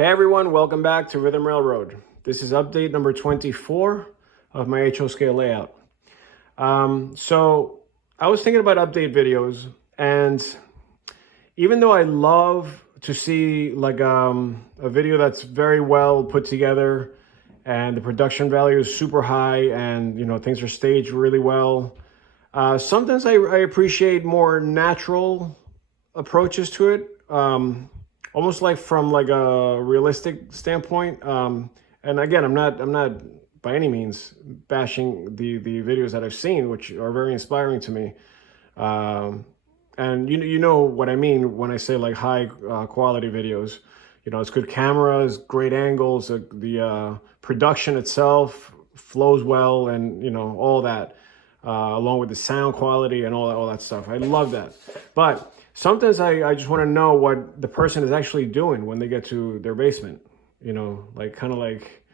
Hey everyone, welcome back to Rhythm Railroad. This is update number 24 of my HO scale layout. So I was thinking about update videos, and even though I love to see like a video that's very well put together and the production value is super high and things are staged really well, sometimes I appreciate more natural approaches to it. Almost like from like a realistic standpoint. And again, I'm not by any means bashing the videos that I've seen, which are very inspiring to me. And you know what I mean when I say like high quality videos. It's good cameras, great angles, the production itself flows well, and all that, along with the sound quality and all that stuff. I love that. But sometimes I just want to know what the person is actually doing when they get to their basement. Like kind of like,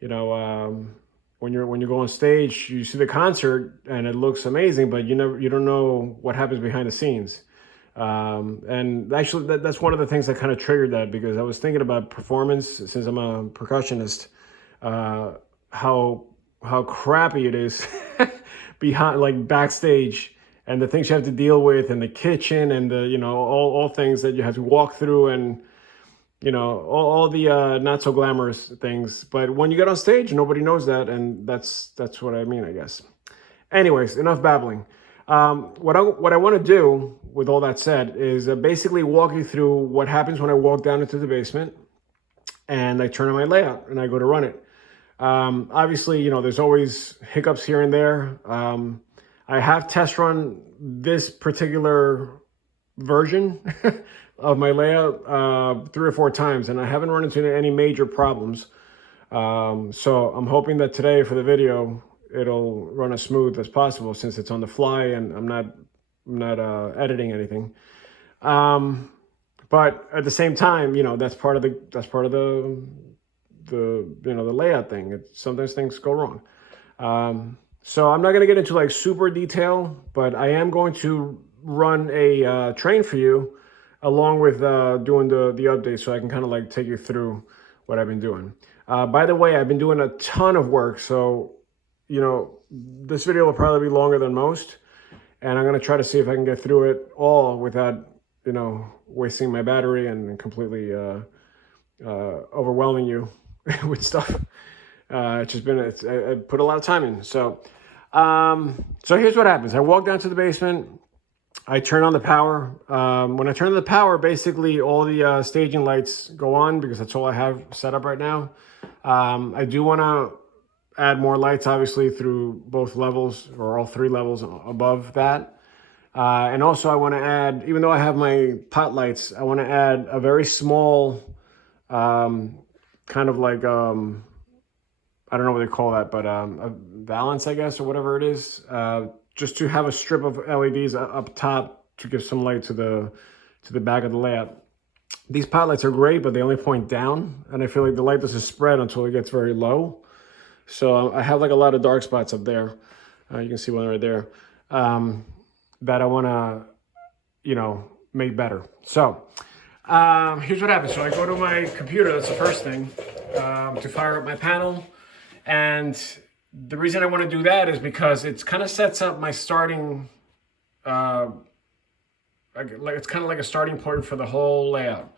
when you go on stage, you see the concert and it looks amazing, but you don't know what happens behind the scenes. And actually, that's one of the things that kind of triggered that, because I was thinking about performance since I'm a percussionist. How crappy it is behind, like backstage, and the things you have to deal with in the kitchen, and the all things that you have to walk through, and all the not so glamorous things. But when you get on stage, nobody knows that, and that's what I mean, I guess. Anyways, enough babbling. What I want to do with all that said is basically walk you through what happens when I walk down into the basement and I turn on my layout and I go to run it. Obviously, there's always hiccups here and there. I have test run this particular version of my layout 3 or 4 times, and I haven't run into any major problems. So I'm hoping that today for the video, it'll run as smooth as possible, since it's on the fly and I'm not editing anything. But at the same time, that's part of the layout thing. Sometimes things go wrong. So I'm not going to get into like super detail, but I am going to run a train for you along with doing the update, so I can kind of like take you through what I've been doing. By the way, I've been doing a ton of work, so this video will probably be longer than most, and I'm going to try to see if I can get through it all without wasting my battery and completely overwhelming you with stuff. I put a lot of time in. So here's what happens. I walk down to the basement. I turn on the power. When I turn on the power, basically all the staging lights go on, because that's all I have set up right now. I do want to add more lights, obviously, through both levels, or all 3 levels above that. And also I want to add, even though I have my pot lights, I want to add a very small, kind of like, I don't know what they call that, but a valance, I guess, or whatever it is, just to have a strip of LEDs up top to give some light to the back of the layout. These pot lights are great, but they only point down, and I feel like the light doesn't spread until it gets very low. So I have like a lot of dark spots up there. You can see one right there, that I want to, make better. So here's what happens. So I go to my computer. That's the first thing, to fire up my panel. And the reason I want to do that is because it's kind of sets up my starting, it's kind of like a starting point for the whole layout.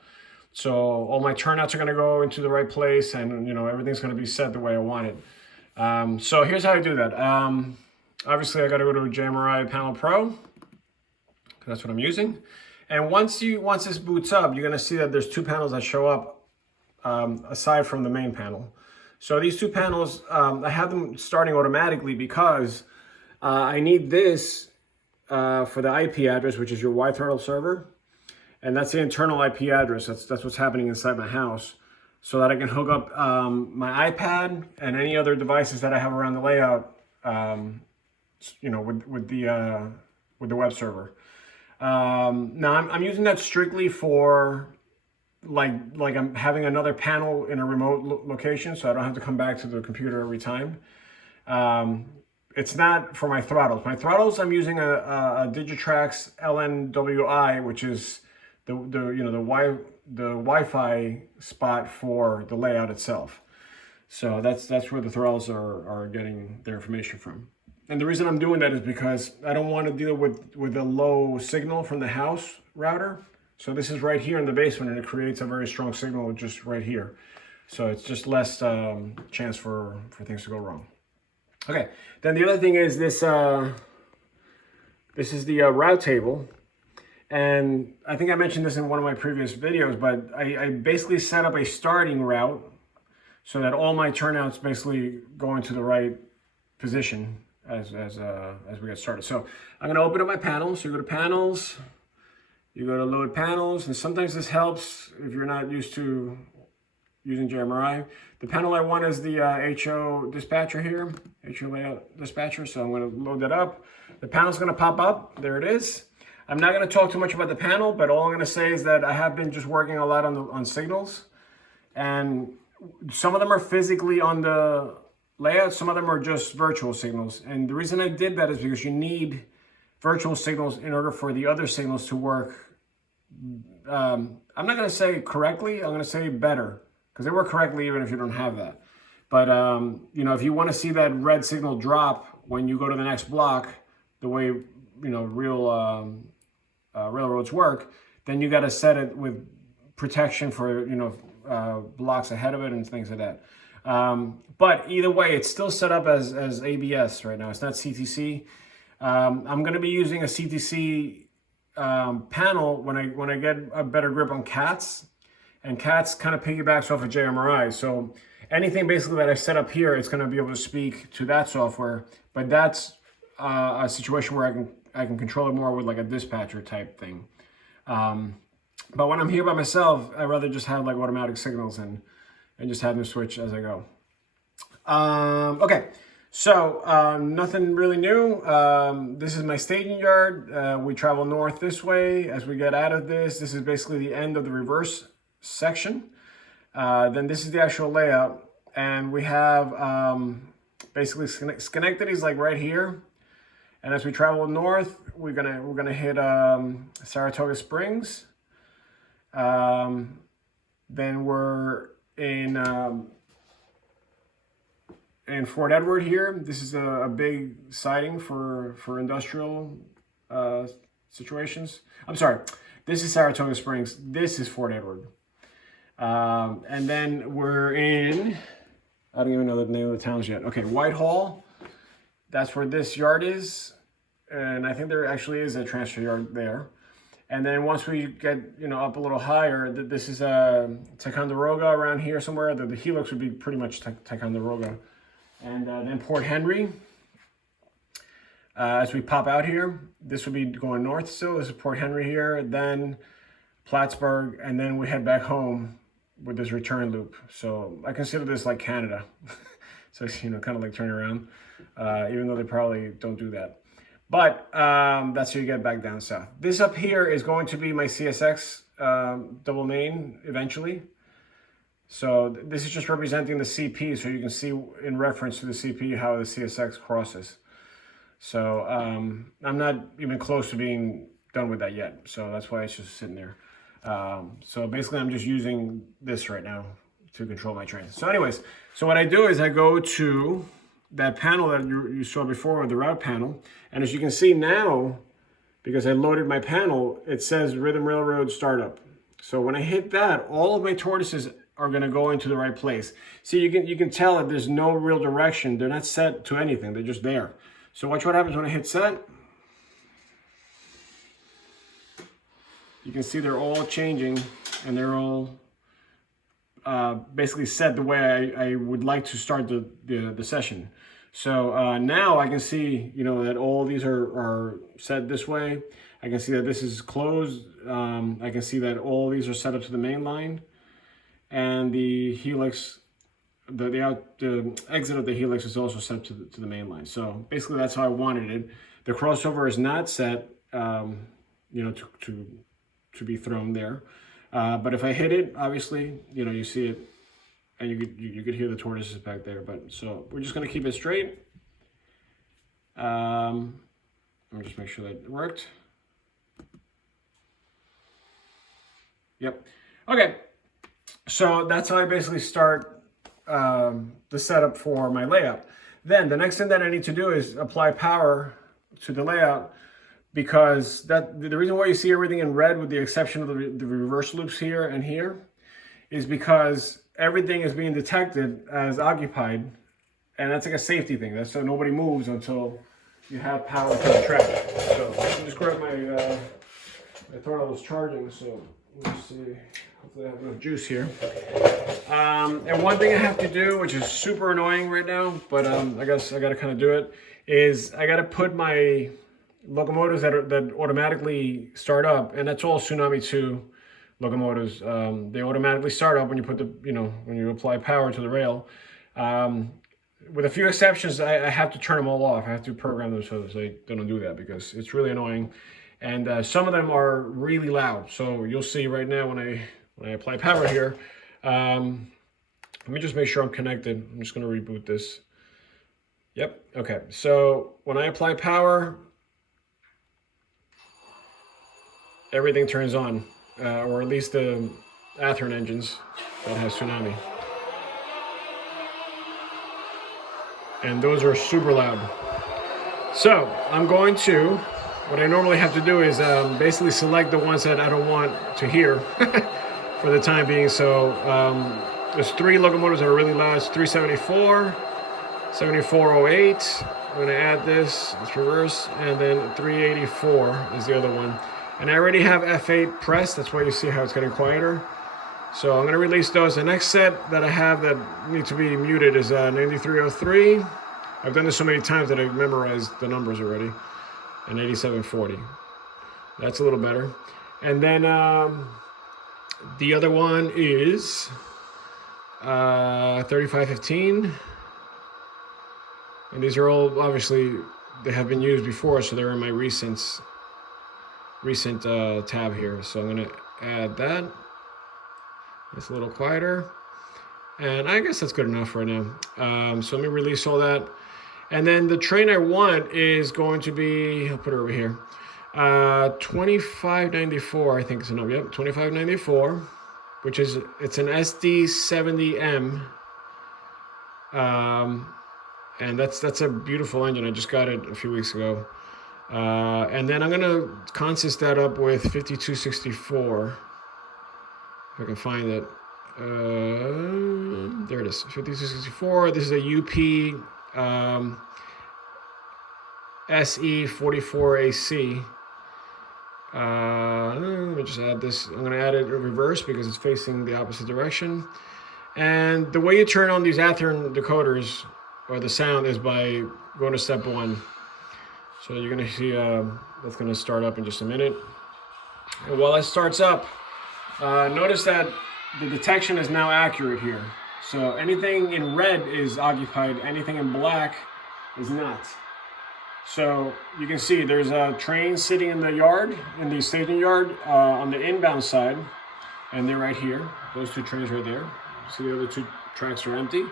So all my turnouts are going to go into the right place, and everything's going to be set the way I want it. So here's how I do that. Obviously I got to go to JMRI Panel Pro. That's what I'm using. And once this boots up, you're going to see that there's 2 panels that show up, aside from the main panel. So these 2 panels, I have them starting automatically because I need this for the IP address, which is your Y-Turtle server. And that's the internal IP address. That's what's happening inside my house, so that I can hook up my iPad and any other devices that I have around the layout, with the web server. Now I'm using that strictly for like I'm having another panel in a remote location, so I don't have to come back to the computer every time. It's not for my throttles. My throttles, I'm using a Digitrax LNWI, which is the the Wi-Fi spot for the layout itself. So that's where the thralls are getting their information from. And the reason I'm doing that is because I don't want to deal with a low signal from the house router. So this is right here in the basement, and it creates a very strong signal just right here. So it's just less chance for things to go wrong. Okay, then the other thing is this. This is the route table. And I think I mentioned this in one of my previous videos, but I basically set up a starting route so that all my turnouts basically go into the right position as we get started. So I'm going to open up my panels. So you go to panels, you go to load panels, and sometimes this helps if you're not used to using JMRI. The panel I want is the HO dispatcher here, HO layout dispatcher. So I'm going to load that up. The panel's going to pop up. There it is. I'm not going to talk too much about the panel, but all I'm going to say is that I have been just working a lot on signals, and some of them are physically on the layout, some of them are just virtual signals. And the reason I did that is because you need virtual signals in order for the other signals to work. I'm not going to say correctly, I'm going to say better, because they work correctly even if you don't have that. But you know, if you want to see that red signal drop when you go to the next block, the way real railroads work, then you got to set it with protection for blocks ahead of it and things like that. But either way, it's still set up as ABS right now. It's not CTC. I'm going to be using a CTC panel when I get a better grip on CATs, and CATs kind of piggybacks off of JMRI. So anything basically that I set up here, it's going to be able to speak to that software. But that's a situation where I can control it more with like a dispatcher type thing. But when I'm here by myself, I'd rather just have like automatic signals and just have them switch as I go. Okay, so nothing really new. This is my staging yard. We travel north this way. As we get out of this is basically the end of the reverse section. Then this is the actual layout, and we have basically Schenectady is like right here. And as we travel north, we're gonna hit Saratoga Springs. Then we're in Fort Edward here. This is a big siding for industrial situations. I'm sorry, this is Saratoga Springs. This is Fort Edward. And then we're in, I don't even know the name of the towns yet. Okay, Whitehall. That's where this yard is, and I think there actually is a transfer yard there. And then once we get up a little higher, this is Ticonderoga around here somewhere. The helix would be pretty much Ticonderoga, and then Port Henry. As we pop out here, this would be going north still. This is Port Henry here, then Plattsburgh, and then we head back home with this return loop. So I consider this like Canada. So it's kind of like turning around. Even though they probably don't do that. But that's how you get back down south. This up here is going to be my CSX double main eventually. So this is just representing the CP, so you can see in reference to the CP how the CSX crosses. So I'm not even close to being done with that yet. So that's why it's just sitting there. So basically I'm just using this right now to control my train. So anyways, so what I do is I go to that panel that you saw before, the route panel. And as you can see now, because I loaded my panel, it says Rhythm Railroad Startup. So when I hit that, all of my tortoises are gonna go into the right place. See, you can tell that there's no real direction. They're not set to anything, they're just there. So watch what happens when I hit set. You can see they're all changing, and they're all basically set the way I would like to start the session. So now I can see, that all these are set this way. I can see that this is closed. I can see that all these are set up to the main line, and the helix, the exit of the helix is also set to the main line. So basically that's how I wanted it. The crossover is not set, to be thrown there. But if I hit it, obviously, you see it, and you could hear the tortoises back there. But so we're just gonna keep it straight. Let me just make sure that it worked. Yep. Okay, so that's how I basically start the setup for my layout. Then the next thing that I need to do is apply power to the layout, because the reason why you see everything in red with the exception of the reverse loops here and here is because everything is being detected as occupied, and that's like a safety thing. That's so nobody moves until you have power to the track. So let me just grab my, I thought I was charging, so let's see. Hopefully I have enough juice here. And one thing I have to do, which is super annoying right now, but I guess I gotta kind of do it, is I gotta put my locomotives that automatically start up, and that's all Tsunami 2 locomotives. They automatically start up when you put when you apply power to the rail. With a few exceptions, I have to turn them all off. I have to program them so they don't do that, because it's really annoying. And some of them are really loud. So you'll see right now when I apply power here. Let me just make sure I'm connected. I'm just going to reboot this. Yep. Okay. So when I apply power, everything turns on, or at least the Athearn engines that has Tsunami. And those are super loud. So I'm going to, what I normally have to do is basically select the ones that I don't want to hear for the time being. So there's 3 locomotives that are really loud. It's 374, 7408. I'm gonna add this, it's reverse, and then 384 is the other one. And I already have F8 pressed, that's why you see how it's getting quieter. So I'm going to release those. The next set that I have that need to be muted is 9303. I've done this so many times that I've memorized the numbers already. And 8740. That's a little better. And then the other one is 3515. And these are all, obviously, they have been used before, so they're in my recent tab here. So I'm going to add that. It's a little quieter, and I guess that's good enough right now. So let me release all that. And then the train I want is going to be, I'll put it over here, 2594, I think is the number. Yep, 2594, which is, it's an SD70M. And that's a beautiful engine. I just got it a few weeks ago. And then I'm going to consist that up with 5264. If I can find it. There it is, 5264. This is a UP SE44AC. Let me just add this. I'm going to add it in reverse because it's facing the opposite direction. And the way you turn on these Athearn decoders, or the sound, is by going to step 1. So you're going to see that's going to start up in just a minute. And while that starts up, notice that the detection is now accurate here. So anything in red is occupied, anything in black is not. So you can see there's a train sitting in the yard, in the staging yard, on the inbound side, and they're right here. Those 2 trains right there. See the other 2 tracks are empty.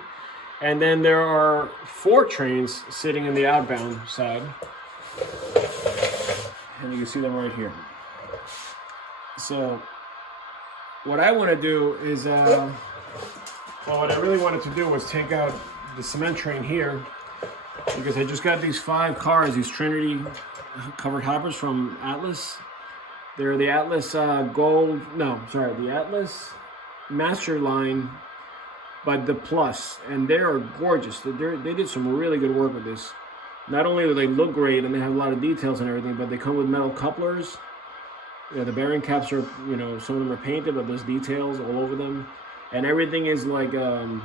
And then there are 4 trains sitting in the outbound side. And you can see them right here. So what I want to do is, well, what I really wanted to do was take out the cement train here, because I just got these 5 cars, these Trinity covered hoppers from Atlas. They're the Atlas the Atlas Master Line, but the Plus, and they are gorgeous. They did some really good work with this. Not only do they look great and they have a lot of details and everything, but they come with metal couplers. Yeah, the bearing caps are, some of them are painted, but there's details all over them. And everything is like, high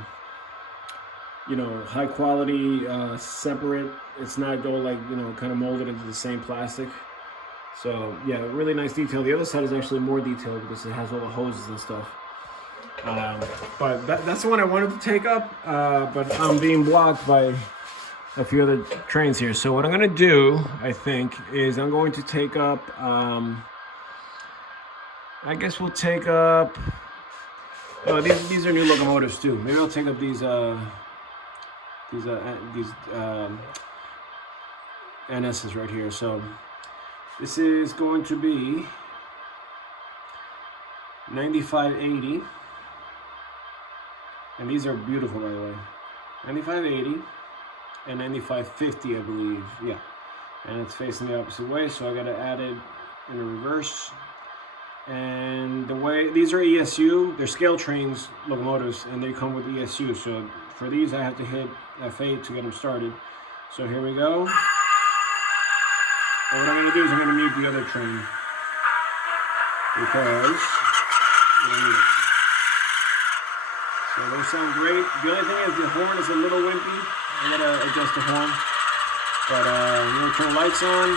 quality, separate. It's not all like, kind of molded into the same plastic. So, yeah, really nice detail. The other side is actually more detailed because it has all the hoses and stuff. But that's the one I wanted to take up, but I'm being blocked by a few other trains here. So what I'm going to do, I think, is I'm going to take up... I guess we'll take up, these are new locomotives too. Maybe I'll take up these NS's right here. So this is going to be 9580. And these are beautiful, by the way. 9580 and 9550, I believe. Yeah. And it's facing the opposite way, so I got to add it in a reverse. And the way, these are ESU, they're scale trains, locomotives, and they come with ESU. So for these, I have to hit F8 to get them started. So here we go. And what I'm going to do is I'm going to mute the other train, because we don't need it. So those sound great. The only thing is the horn is a little wimpy. I'm going to adjust the horn. But I'm going to turn the lights on.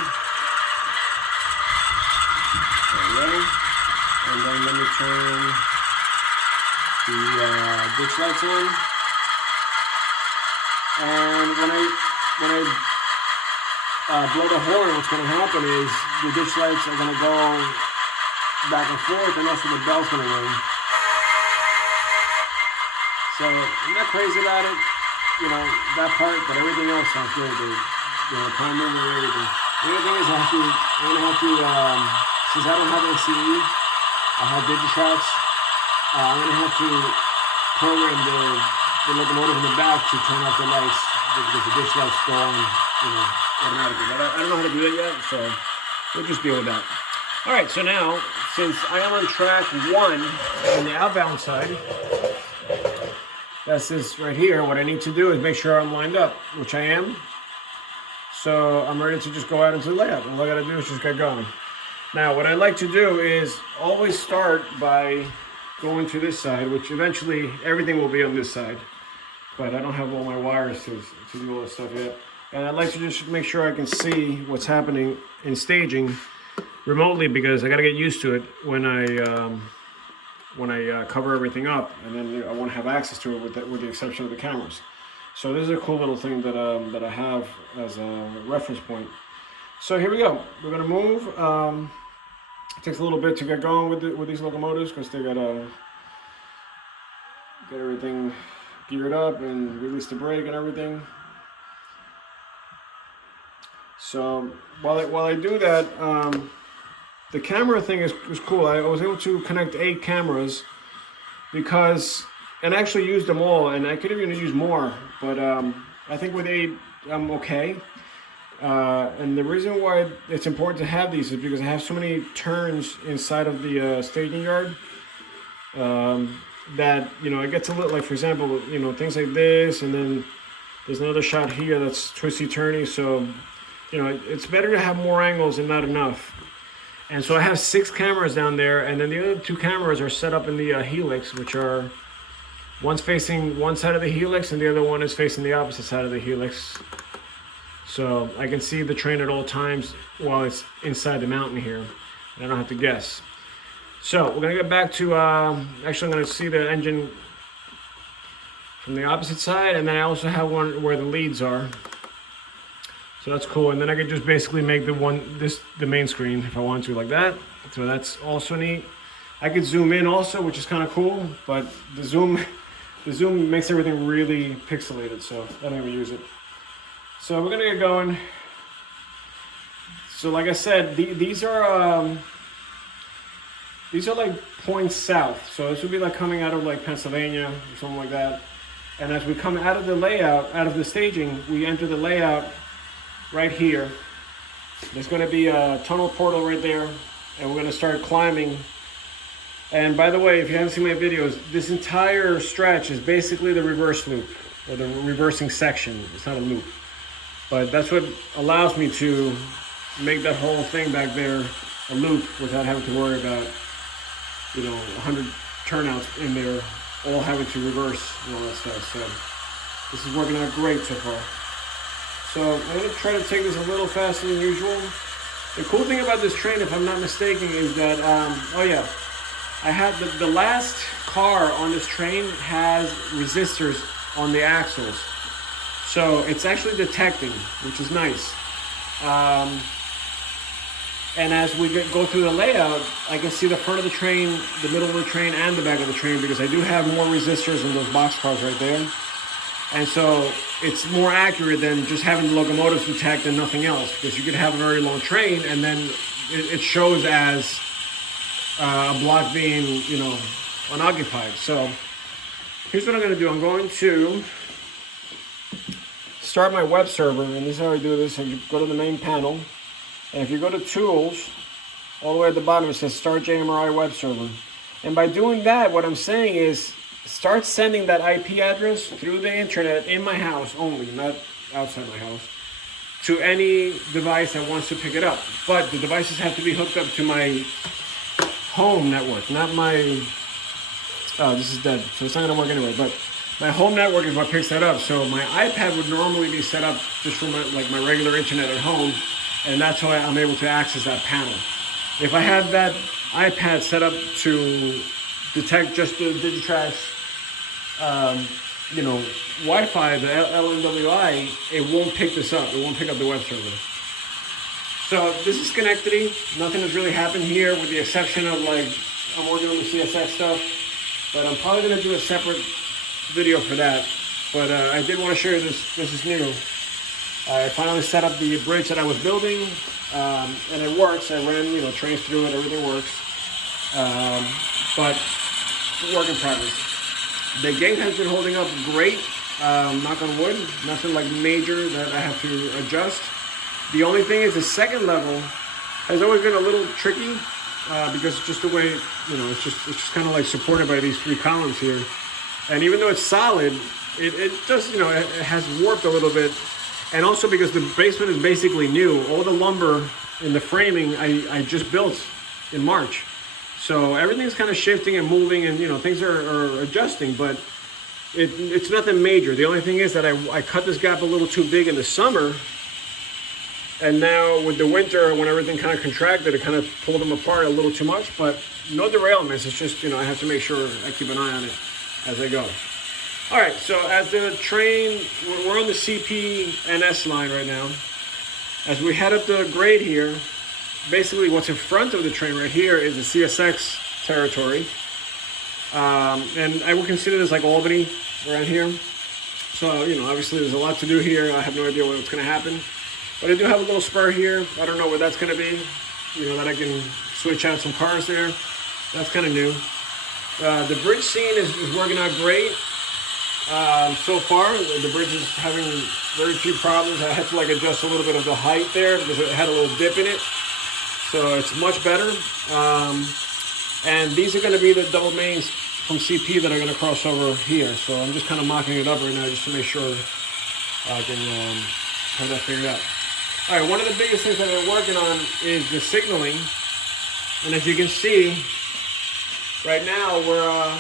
There we go. And then let me turn the ditch lights on. And when I blow the horn, what's going to happen is the ditch lights are going to go back and forth, and also the bell's going to ring. So I'm not crazy about it, you know, that part, but everything else sounds good. The prime mover and everything. The other thing is I'm gonna have to, since I don't have ACE, I have Digitracks, I'm gonna have to program the locomotive in the back to turn off the lights, because the ditch lights go on, you know, automatically. But I don't know how to do that yet, so we'll just deal with that. All right, so now, since I am on track 1 on the outbound side, that's this right here. What I need to do is make sure I'm lined up, which I am. So I'm ready to just go out into the layout. All I gotta do is just get going. Now, what I like to do is always start by going to this side, which eventually everything will be on this side. But I don't have all my wires to do all this stuff yet. And I'd like to just make sure I can see what's happening in staging remotely, because I gotta get used to it when I cover everything up, and then I won't have access to it with the exception of the cameras. So this is a cool little thing that I have as a reference point. So here we go. We're gonna move. It takes a little bit to get going with these locomotives, because they gotta get everything geared up and release the brake and everything. So while I do that, the camera thing is cool. I was able to connect 8 cameras because, and actually use them all, and I could even use more, but I think with 8 I'm okay. And the reason why it's important to have these is because I have so many turns inside of the staging yard that, you know, it gets a little, like for example, you know, things like this, and then there's another shot here that's twisty-turny, so, you know, it's better to have more angles and not enough. And so I have 6 cameras down there, and then the other 2 cameras are set up in the helix, which are, one's facing one side of the helix and the other one is facing the opposite side of the helix. So I can see the train at all times while it's inside the mountain here, and I don't have to guess. So we're gonna get back to, actually I'm gonna see the engine from the opposite side, and then I also have one where the leads are. So that's cool, and then I could just basically make the main screen if I want to, like that. So that's also neat. I could zoom in also, which is kind of cool, but the zoom makes everything really pixelated, so I don't even use it. So we're gonna get going. So like I said, these are like points south. So this would be like coming out of like Pennsylvania or something like that. And as we come out of the layout, out of the staging, we enter the layout right here. There's going to be a tunnel portal right there, and we're going to start climbing. And by the way, if you haven't seen my videos, this entire stretch is basically the reverse loop, or the reversing section. It's not a loop, but that's what allows me to make that whole thing back there a loop without having to worry about, you know, 100 turnouts in there, all having to reverse and all that stuff. So this is working out great so far. So I'm going to try to take this a little faster than usual. The cool thing about this train, if I'm not mistaken, is that, oh yeah, I had the last car on this train has resistors on the axles. So it's actually detecting, which is nice. And as we go through the layout, I can see the front of the train, the middle of the train, and the back of the train, because I do have more resistors in those boxcars right there. And so it's more accurate than just having the locomotives detect and nothing else, because you could have a very long train and then it shows as a block being, you know, unoccupied. So here's what I'm going to do. I'm going to start my web server, and this is how I do this. And you go to the main panel, and if you go to Tools, all the way at the bottom it says Start JMRI Web Server. And by doing that, what I'm saying is start sending that IP address through the internet in my house only, not outside my house, to any device that wants to pick it up. But the devices have to be hooked up to my home network, not my, oh, this is dead, so it's not gonna work anyway, but my home network is what picks that up. So my iPad would normally be set up just for my, like my regular internet at home, and that's why I'm able to access that panel. If I had that iPad set up to detect just the Digitrax, you know, Wi-Fi, the LNWI, it won't pick this up. It won't pick up the web server. So this is Schenectady. Nothing has really happened here with the exception of like, I'm working on the CSX stuff, but I'm probably gonna do a separate video for that. But I did want to share this. This is new. I finally set up the bridge that I was building, and it works. I ran, you know, trains through it. Everything works, but work in progress. The gate has been holding up great. Knock on wood. Nothing like major that I have to adjust. The only thing is the second level has always been a little tricky because it's just the way, you know, it's just kind of like supported by these 3 columns here. And even though it's solid, it does, you know, it has warped a little bit. And also because the basement is basically new. All the lumber in the framing I just built in March. So everything's kind of shifting and moving, and, you know, things are adjusting, but it's nothing major. The only thing is that I cut this gap a little too big in the summer. And now with the winter, when everything kind of contracted, it kind of pulled them apart a little too much, but no derailments. It's just, you know, I have to make sure I keep an eye on it as I go. All right, so as the train, we're on the CP NS line right now. As we head up the grade here, basically what's in front of the train right here is the CSX territory. And I would consider this like Albany around here. So, you know, obviously there's a lot to do here. I have no idea what's gonna happen. But I do have a little spur here. I don't know where that's gonna be. You know, that I can switch out some cars there. That's kind of new. The bridge scene is working out great. So far, the bridge is having very few problems. I had to like adjust a little bit of the height there because it had a little dip in it. So it's much better. And these are gonna be the double mains from CP that are gonna cross over here. So I'm just kind of mocking it up right now just to make sure I can have that figured out. All right, one of the biggest things that we're working on is the signaling. And as you can see, right now we're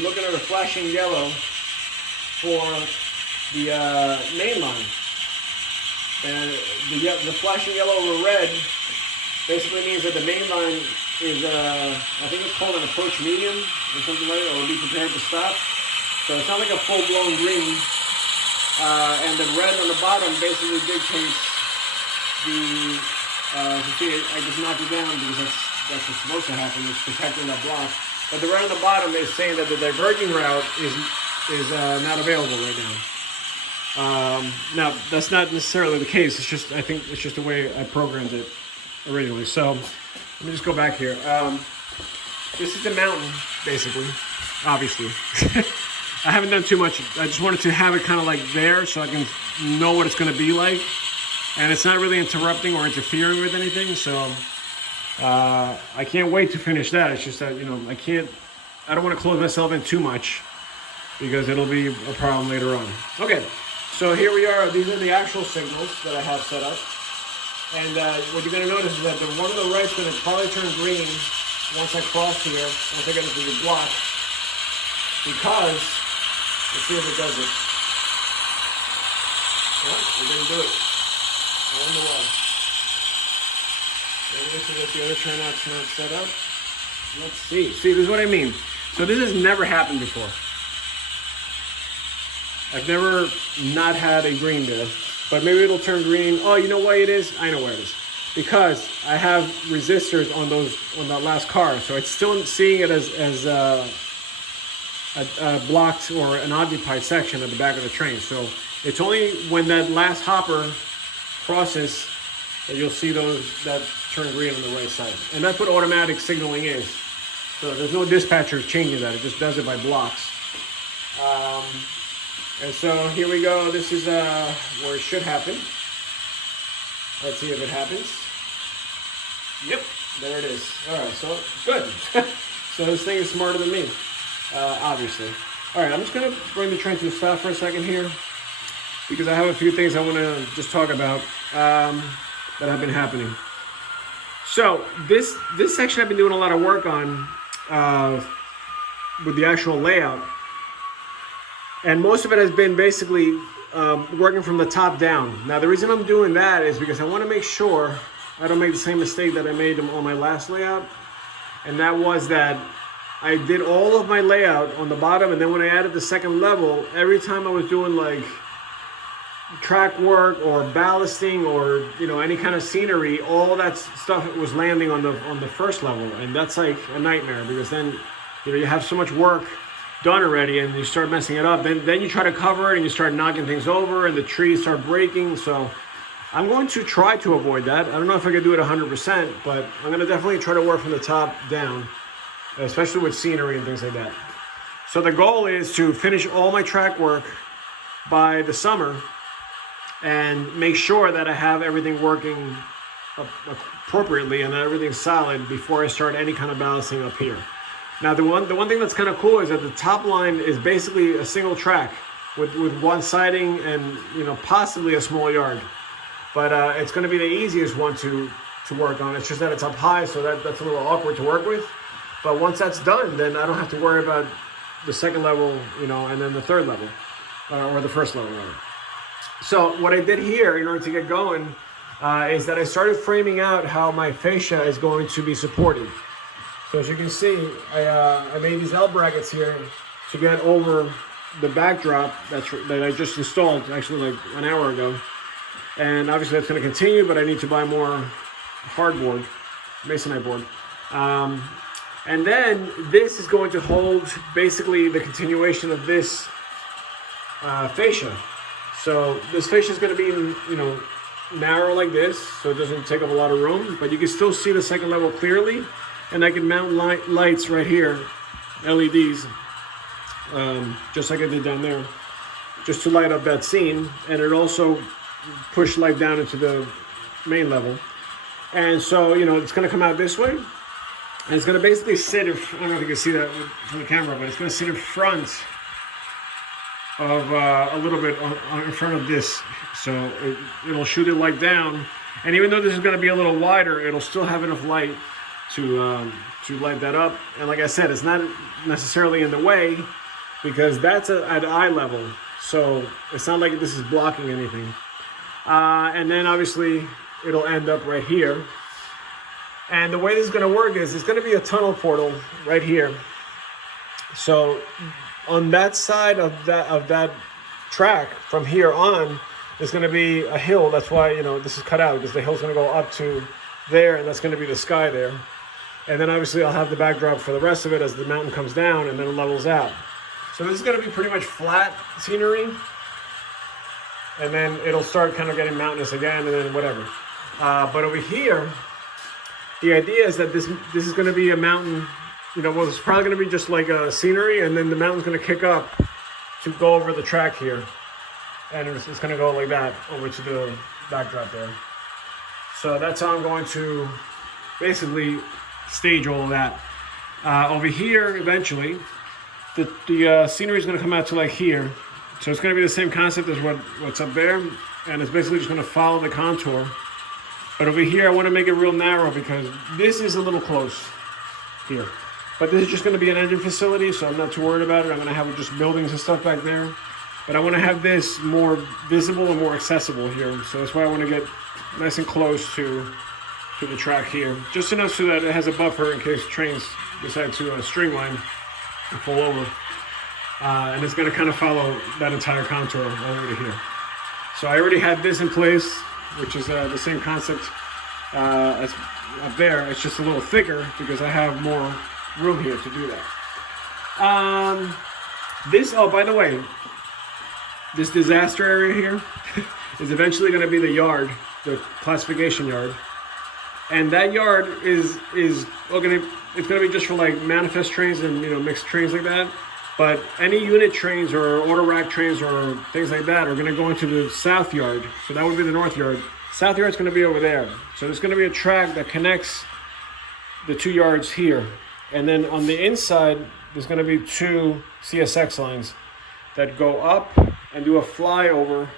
looking at a flashing yellow for the main line. And the flashing yellow over red basically means that the main line is, I think it's called an approach medium or something like that, or be prepared to stop. So it's not like a full-blown green. And the red on the bottom basically dictates the, you see, I just knocked it down because that's what's supposed to happen. It's protecting that block. But the red on the bottom is saying that the diverging route is not available right now. Now, that's not necessarily the case. It's just, I think it's just the way I programmed it originally. So let me just go back here. This is the mountain, basically, obviously. I haven't done too much. I just wanted to have it kind of like there so I can know what it's going to be like. And it's not really interrupting or interfering with anything. So I can't wait to finish that. It's just that, you know, I don't want to close myself in too much because it'll be a problem later on. Okay, so here we are. These are the actual signals that I have set up. And what you're going to notice is that the one on the right is going to probably turn green once I cross here, once I get into the block. Because, let's see if it does it. Well, it didn't do it. I wonder why. Maybe this is what the other turnout's not set up. Let's see. See, this is what I mean. So this has never happened before. I've never not had a green there. But maybe it'll turn green. Oh, you know why it is? I know why it is. Because I have resistors on that last car. So it's still seeing it as a blocked or an occupied section at the back of the train. So it's only when that last hopper crosses that you'll see that turn green on the right side. And that's what automatic signaling is. So there's no dispatcher changing that. It just does it by blocks. And so here we go. This is where it should happen. Let's see if it happens. Yep, there it is. All right, so good. So this thing is smarter than me, obviously. All right, I'm just gonna bring the train to a stop for a second here because I have a few things I want to just talk about that have been happening. So this section I've been doing a lot of work on with the actual layout, and most of it has been basically working from the top down. Now the reason I'm doing that is because I want to make sure I don't make the same mistake that I made on my last layout, and that was that I did all of my layout on the bottom, and then when I added the second level, every time I was doing like track work or ballasting or any kind of scenery, all that stuff was landing on the first level, and that's like a nightmare because then you have so much work done already and you start messing it up. Then you try to cover it and you start knocking things over and the trees start breaking. So I'm going to try to avoid that. I don't know if I can do it 100%, but I'm going to definitely try to work from the top down, especially with scenery and things like that. So the goal is to finish all my track work by the summer and make sure that I have everything working appropriately and that everything's solid before I start any kind of balancing up here. Now the one thing that's kind of cool is that the top line is basically a single track with one siding and possibly a small yard, but it's going to be the easiest one to work on. It's just that it's up high, so that's a little awkward to work with. But once that's done, then I don't have to worry about the second level, and then the third level or the first level. Rather. So what I did here in order to get going is that I started framing out how my fascia is going to be supported. So as you can see, I made these L brackets here to get over the backdrop that I just installed actually like an hour ago. And obviously that's going to continue, but I need to buy more hardboard, masonite board. And then this is going to hold basically the continuation of this fascia. So this fascia is going to be, narrow like this, so it doesn't take up a lot of room, but you can still see the second level clearly. And I can mount lights right here, LEDs, just like I did down there, just to light up that scene. And it also push light down into the main level. And so, it's going to come out this way. And it's going to basically sit, I don't know if you can see that from the camera, but it's going to sit in front of a little bit in front of this. So it'll shoot the light down. And even though this is going to be a little wider, it'll still have enough light to light that up. And like I said, it's not necessarily in the way because that's at eye level, so it's not like this is blocking anything. And then obviously it'll end up right here. And the way this is going to work is it's going to be a tunnel portal right here. So on that side of that track from here on, there's going to be a hill. That's why this is cut out, because the hill's going to go up to there, and that's going to be the sky there. And then obviously I'll have the backdrop for the rest of it as the mountain comes down and then it levels out. So this is going to be pretty much flat scenery. And then it'll start kind of getting mountainous again and then whatever. But over here, the idea is that this is going to be a mountain, well, it's probably going to be just like a scenery, and then the mountain's going to kick up to go over the track here. And it's going to go like that over to the backdrop there. So that's how I'm going to basically stage all of that. Over here, eventually, the scenery is going to come out to like here. So it's going to be the same concept as what's up there, and it's basically just going to follow the contour. But over here, I want to make it real narrow because this is a little close here. But this is just going to be an engine facility, so I'm not too worried about it. I'm going to have just buildings and stuff back there. But I want to have this more visible and more accessible here. So that's why I want to get nice and close to the track here. Just enough so that it has a buffer in case trains decide to streamline and fall over. And it's going to kind of follow that entire contour over here. So I already had this in place, which is the same concept as up there. It's just a little thicker because I have more room here to do that. Oh, by the way, this disaster area here is eventually going to be the yard, the classification yard. And that yard is it's gonna be just for like manifest trains and mixed trains like that. But any unit trains or auto rack trains or things like that are gonna go into the south yard. So that would be the north yard. South yard's gonna be over there. So there's gonna be a track that connects the 2 yards here. And then on the inside, there's gonna be 2 CSX lines that go up and do a flyover,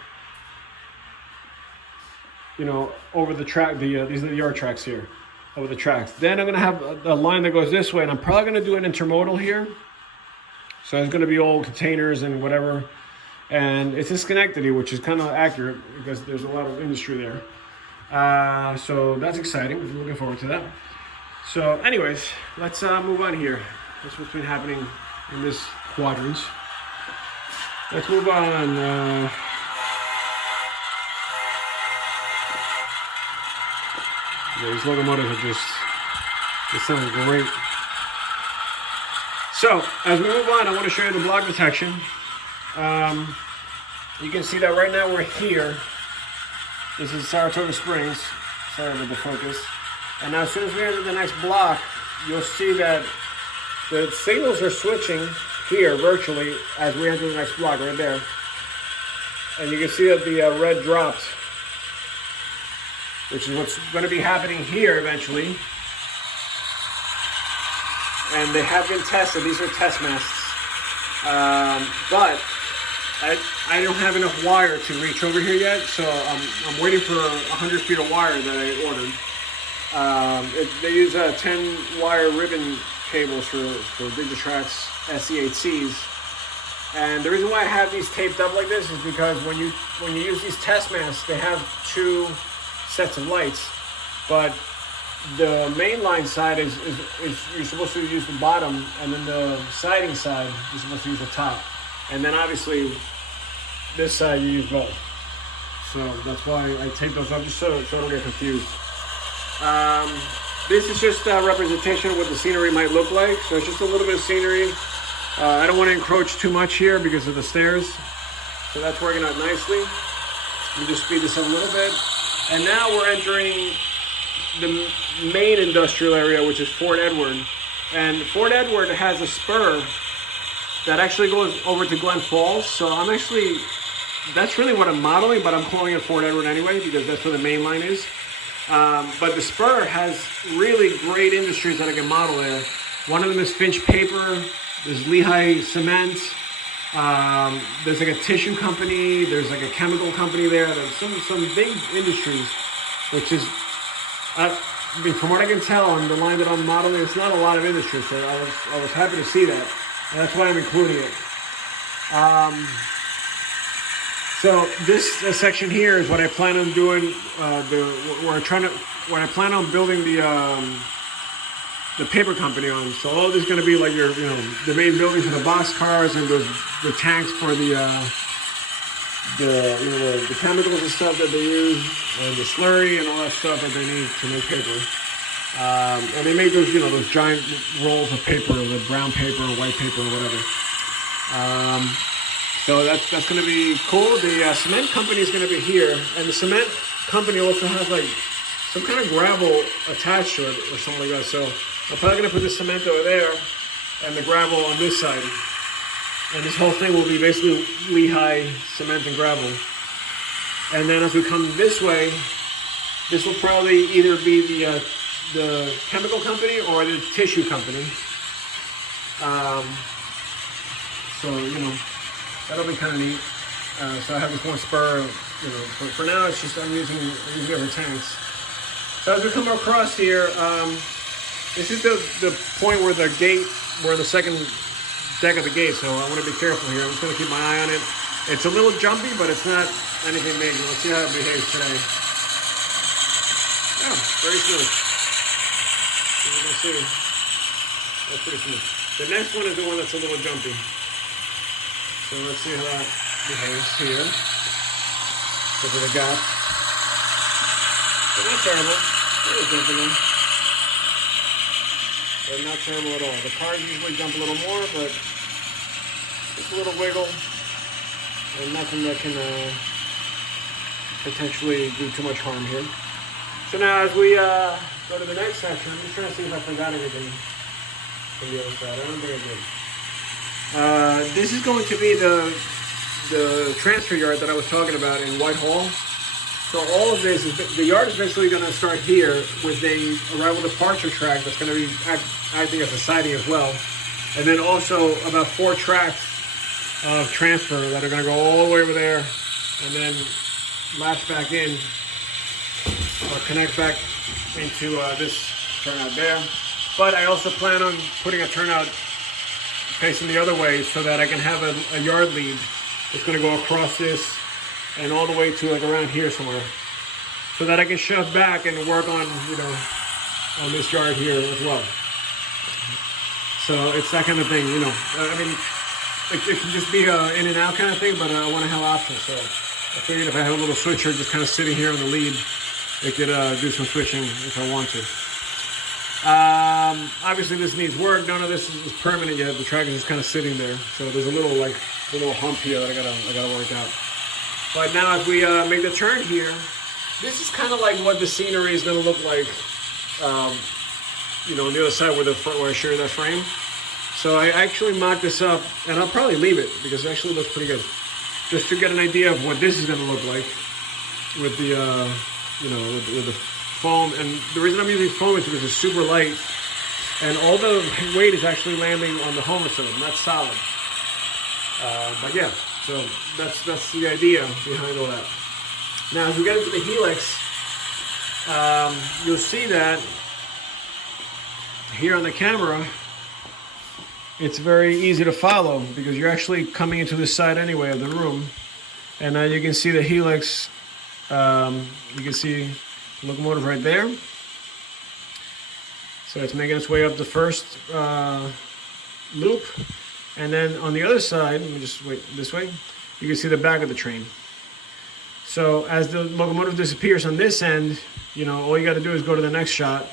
over the track. These are the yard tracks here, over the tracks. Then I'm gonna have a line that goes this way, and I'm probably gonna do an intermodal here. So it's gonna be old containers and whatever. And it's a Schenectady, which is kind of accurate because there's a lot of industry there. So that's exciting. I'm looking forward to that. So anyways, let's move on here. That's what's been happening in this quadrant. Let's move on. These locomotives are they sound great. So as we move on, I want to show you the block detection. You can see that right now we're here. This is Saratoga Springs. Sorry about the focus. And now as soon as we enter the next block, you'll see that the signals are switching here virtually as we enter the next block right there. And you can see that the red dropped, which is what's going to be happening here eventually. And they have been tested. These are test masts. But I don't have enough wire to reach over here yet, so I'm waiting for 100 feet of wire that I ordered. They use 10 wire ribbon cables for Digitrax SE8Cs. And the reason why I have these taped up like this is because when you use these test masts, they have 2 sets of lights, but the mainline side is you're supposed to use the bottom, and then the siding side you're supposed to use the top, and then obviously this side you use both. So that's why I take those up, just so I don't get confused. This is just a representation of what the scenery might look like. So it's just a little bit of scenery. I don't want to encroach too much here because of the stairs. So that's working out nicely. Let me just speed this up a little bit. And now we're entering the main industrial area, which is Fort Edward. And Fort Edward has a spur that actually goes over to Glen Falls. So that's really what I'm modeling, but I'm calling it Fort Edward anyway because that's where the main line is. But the spur has really great industries that I can model there. One of them is Finch Paper, there's Lehigh Cement, there's like a tissue company, there's like a chemical company there. There's some big industries, which is, from what I can tell on the line that I'm modeling, it's not a lot of industry, so I was happy to see that. And that's why I'm including it. So this section here is what I plan on doing. Where I plan on building the paper company on. So all this is going to be like the main building for the box cars and the tanks for the chemicals and stuff that they use, and the slurry and all that stuff that they need to make paper. And they make those giant rolls of paper, the brown paper or white paper or whatever. So that's going to be cool. The cement company is going to be here, and the cement company also has like some kind of gravel attached to it or something like that. So I'm probably going to put the cement over there and the gravel on this side. And this whole thing will be basically Lehigh cement and gravel. And then as we come this way, this will probably either be the chemical company or the tissue company. So that'll be kind of neat. So I have this one spur. For now it's just I'm using it for tanks. So as we come across here, this is the point where the second deck of the gate. So I want to be careful here. I'm just going to keep my eye on it. It's a little jumpy, but it's not anything major. Let's see how it behaves today. Yeah, very smooth. As you can see, that's pretty smooth. The next one is the one that's a little jumpy. So let's see how that behaves here. Because of the gap. But not terrible. It is jumping in. But not terrible at all. The cars usually jump a little more, but just a little wiggle. And nothing that can potentially do too much harm here. So now as we go to the next section. I'm just trying to see if I forgot anything from the other side. I don't think I did. This is going to be the transfer yard that I was talking about in Whitehall. So all of this, the yard is basically going to start here with a arrival departure track that's going to be acting as a siding as well. And then also about 4 tracks of transfer that are going to go all the way over there and then latch back in or connect back into this turnout there. But I also plan on putting a turnout facing the other way so that I can have a yard lead that's going to go across this and all the way to like around here somewhere, so that I can shove back and work on, you know, on this yard here as well. So it's that kind of thing, you know. I mean, it can just be a in and out kind of thing, but I want to have options. So I figured if I have a little switcher just kind of sitting here on the lead, it could do some switching if I want to. Obviously this needs work. None of this is permanent yet. The track is just kind of sitting there. So there's a little hump here that I gotta work out. But now if we make the turn here, this is kind of like what the scenery is going to look like, you know, on the other side where I share that frame. So I actually mocked this up, and I'll probably leave it because it actually looks pretty good, just to get an idea of what this is going to look like with the, you know, with the foam. And the reason I'm using foam is because it's super light, and all the weight is actually landing on the homicide, not solid. But yeah. So that's the idea behind all that. Now, as we get into the helix, you'll see that here on the camera, it's very easy to follow because you're actually coming into the side anyway of the room. And now you can see the helix. You can see the locomotive right there. So it's making its way up the first loop. And then on the other side, let me just wait this way, you can see the back of the train. So as the locomotive disappears on this end, you know, all you got to do is go to the next shot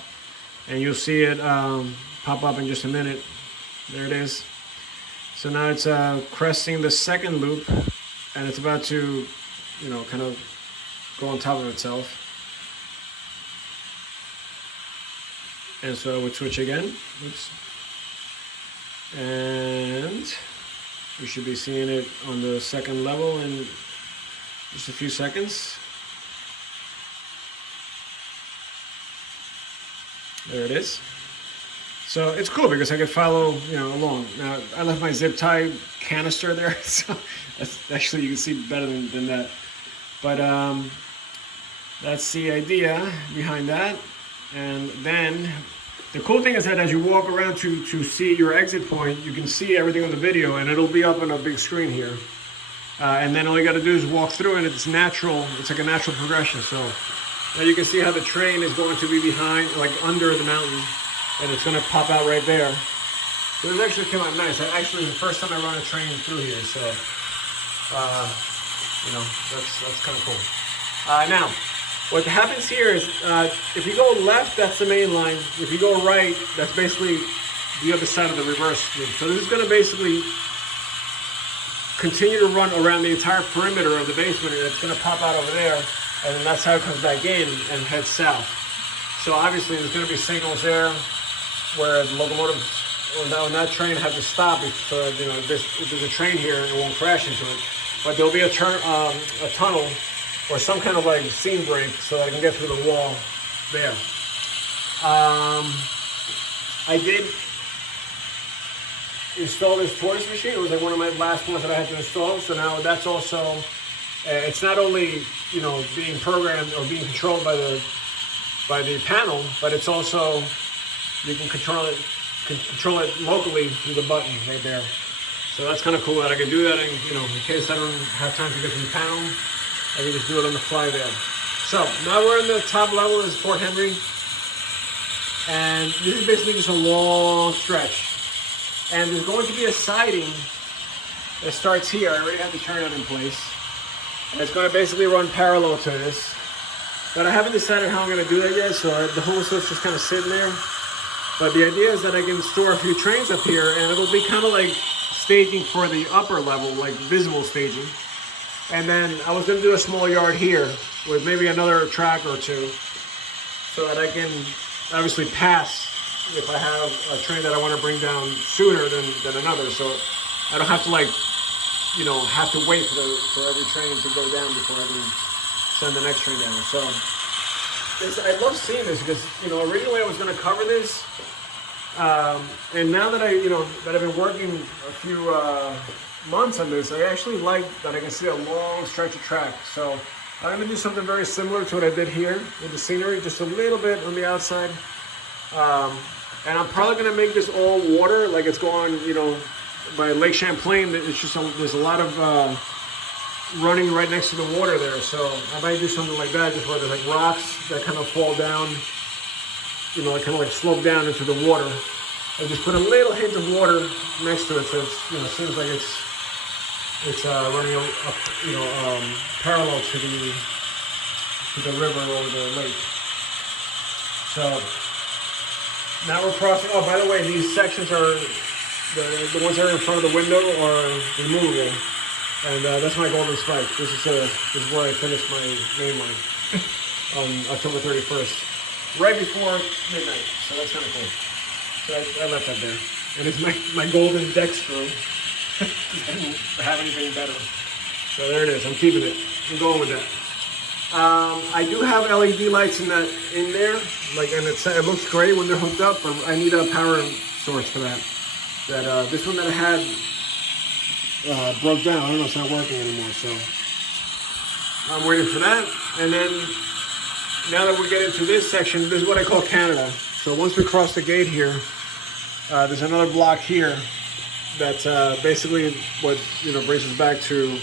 and you'll see it pop up in just a minute. There it is. So now it's cresting the second loop and it's about to, you know, kind of go on top of itself. And so I would switch again. Oops. And we should be seeing it on the second level in just a few seconds. There it is. So it's cool because I could follow, you know, along. Now I left my zip tie canister there, so that's actually, you can see better than that. But that's the idea behind that. And then the cool thing is that as you walk around to see your exit point, you can see everything on the video, and it'll be up on a big screen here. And then all you got to do is walk through, and it's natural. It's like a natural progression. So now you can see how the train is going to be behind, like under the mountain, and it's going to pop out right there. So it actually came out nice. Actually, the first time I run a train through here, so you know, that's kind of cool. Now, what happens here is, if you go left, that's the main line. If you go right, that's basically the other side of the reverse loop. So this is going to basically continue to run around the entire perimeter of the basement, and it's going to pop out over there, and then that's how it comes back in and heads south. So obviously there's going to be signals there where the locomotive, when that train has to stop, so you know, if there's a train here, it won't crash into it. But there'll be a tunnel or some kind of like seam break so that I can get through the wall there. I did install this tortoise machine. It was like one of my last ones that I had to install. So now that's also, it's not only, you know, being programmed or being controlled by the panel, but it's also, you can control it locally through the button right there. So that's kind of cool that I can do that, and you know, in case I don't have time to get to the panel, I can just do it on the fly there. So now we're in the top level, is Fort Henry. And this is basically just a long stretch. And there's going to be a siding that starts here. I already have the turnout in place. And it's going to basically run parallel to this. But I haven't decided how I'm going to do that yet, so the whole stuff's just kind of sitting there. But the idea is that I can store a few trains up here, and it'll be kind of like staging for the upper level, like visible staging. And then I was going to do a small yard here with maybe another track or two so that I can obviously pass if I have a train that I want to bring down sooner than another. So I don't have to like, have to wait for every train to go down before I can send the next train down. So I love seeing this because, originally I was going to cover this. And now that that I've been working a few months on this, I actually like that I can see a long stretch of track. So I'm going to do something very similar to what I did here with the scenery, just a little bit on the outside. And I'm probably going to make this all water, like it's going, by Lake Champlain. It's just there's a lot of running right next to the water there. So I might do something like that, just where there's like rocks that kind of fall down, like kind of like slope down into the water. And just put a little hint of water next to it, so it's, seems like it's running up, parallel to the river or the lake. So now we're crossing. Oh, by the way, these sections are the ones that are in front of the window are removable, and that's my golden spike. This is where I finished my main line on October 31st, right before midnight. So that's kind of cool. So I left that there, and it's my golden deck screw. I didn't have anything better, so there it is. I'm keeping it. I'm going with that. I do have LED lights in there, and it looks great when they're hooked up, but I need a power source for that. This one that I had broke down. I don't know, it's not working anymore, so I'm waiting for that. And then now that we get into this section, this is what I call Canada. So once we cross the gate here, there's another block here that's basically what brings us back to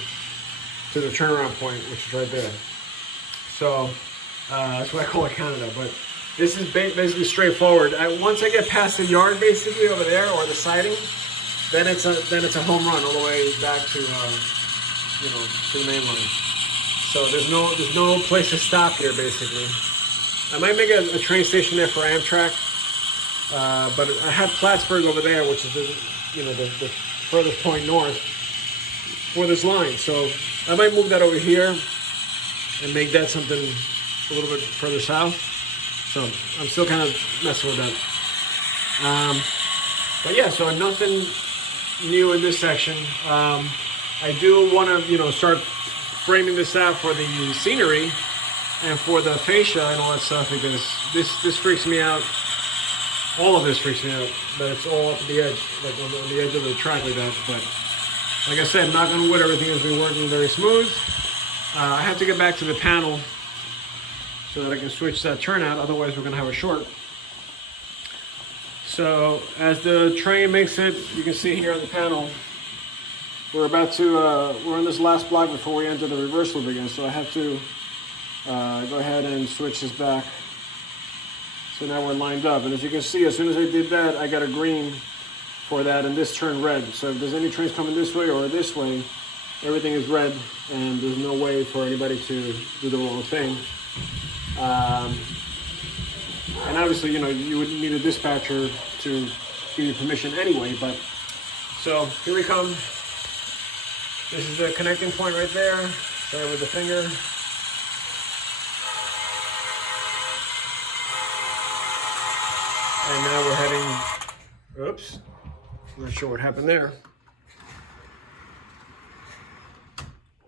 the turnaround point, which is right there. So that's what I call it Canada. But this is basically straightforward. Once I get past the yard, basically over there, or the siding, then it's a home run all the way back to to the main line. So there's no place to stop here, basically. I might make a train station there for Amtrak, but I have Plattsburgh over there, which is the furthest point north for this line. So I might move that over here and make that something a little bit further south. So I'm still kind of messing with that. But yeah, so nothing new in this section. I do want to start framing this out for the scenery and for the fascia and all that stuff, because this freaks me out. All of this freaks me out, that it's all up to the edge, like on the edge of the track like that. But like I said, knock on wood, everything has been working very smooth. I have to get back to the panel so that I can switch that turnout, otherwise we're going to have a short. So as the train makes it, you can see here on the panel, we're about to, we're in this last block before we enter the reverse loop again, so I have to go ahead and switch this back. So now we're lined up, and as you can see, as soon as I did that, I got a green for that, and this turned red. So if there's any trains coming this way or this way, everything is red, and there's no way for anybody to do the wrong thing. And obviously, you would need a dispatcher to give you permission anyway, but so here we come. This is the connecting point right there. There with the finger. And now we're heading, oops, I'm not sure what happened there.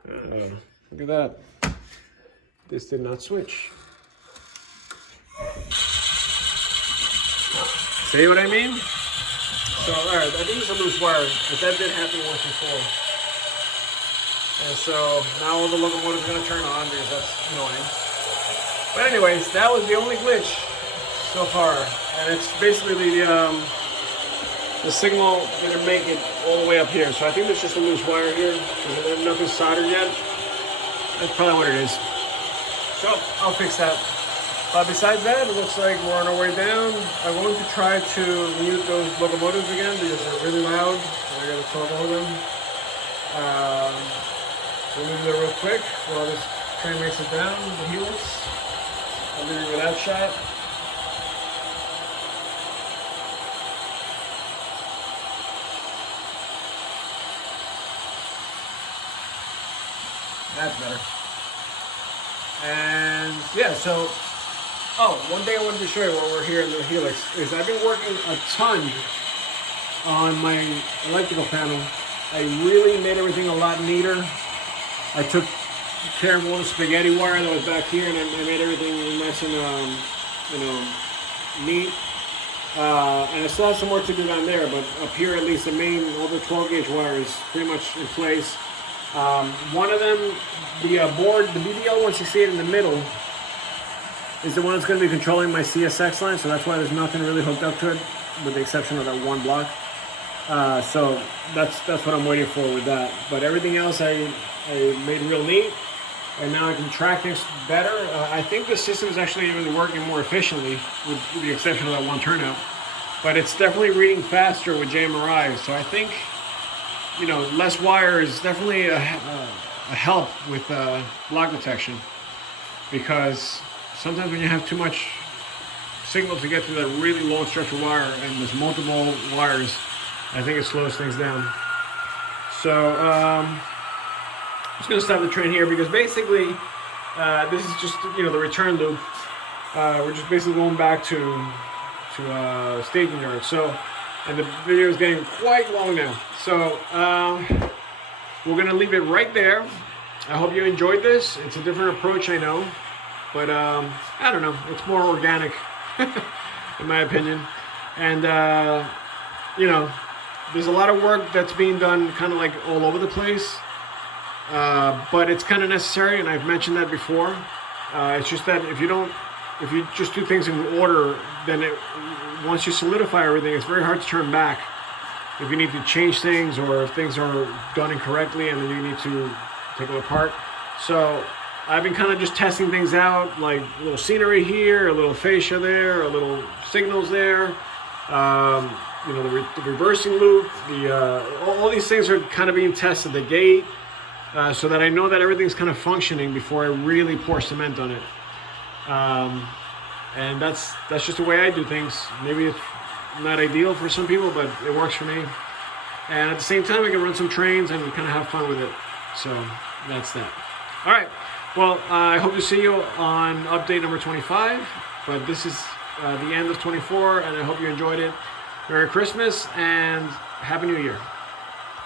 Look at that. This did not switch. See what I mean? So, all right, I think it's a loose wire, but that did happen once before. And so now all the locomotives are going to turn on because that's annoying. But anyways, that was the only glitch so far. And it's basically the signal didn't make it all the way up here. So I think there's just a loose wire here because nothing's soldered yet. That's probably what it is. So I'll fix that. Besides that, it looks like we're on our way down. I'm going to try to mute those locomotives again because they're really loud. And I got to talk over them. So we'll do that real quick while this train makes it down the helix. I'll leave you with that shot. That's better. And yeah, so Oh, one thing I wanted to show you while we're here in the Helix is I've been working a ton on my electrical panel. I really made everything a lot neater. I took care of all the spaghetti wire that was back here, and I made everything nice and you know, neat. And I still have some work to do down there, but up here at least the main, all the 12 gauge wire is pretty much in place. One of them, the board, the BBL, once you see it in the middle, is the one that's going to be controlling my CSX line, so that's why there's nothing really hooked up to it, with the exception of that one block. So that's what I'm waiting for with that. But everything else I made real neat, and now I can track things better. I think the system is actually really working more efficiently, with the exception of that one turnout. But it's definitely reading faster with JMRI, so I think, you know, less wire is definitely a help with block detection, because sometimes when you have too much signal to get through that really long stretch of wire and there's multiple wires, I think it slows things down. So I'm just going to stop the train here because basically this is just, you know, the return loop. We're just basically going back to staging yard. So, and the video is getting quite long now. So we're going to leave it right there. I hope you enjoyed this. It's a different approach, I know. But I don't know, it's more organic, in my opinion. And, you know, there's a lot of work that's being done kind of like all over the place. But it's kind of necessary, and I've mentioned that before. It's just that if you just do things in order, then once you solidify everything, it's very hard to turn back. If you need to change things, or if things are done incorrectly and then you need to take it apart. So I've been kind of just testing things out, like a little scenery here, a little fascia there, a little signals there, you know, the reversing loop, all these things are kind of being tested, the gate, so that I know that everything's kind of functioning before I really pour cement on it. And that's just the way I do things. Maybe it's not ideal for some people, but it works for me. And at the same time, I can run some trains and kind of have fun with it. So that's that. All right. Well, I hope to see you on update number 25, but this is the end of 24, and I hope you enjoyed it. Merry Christmas and Happy New Year.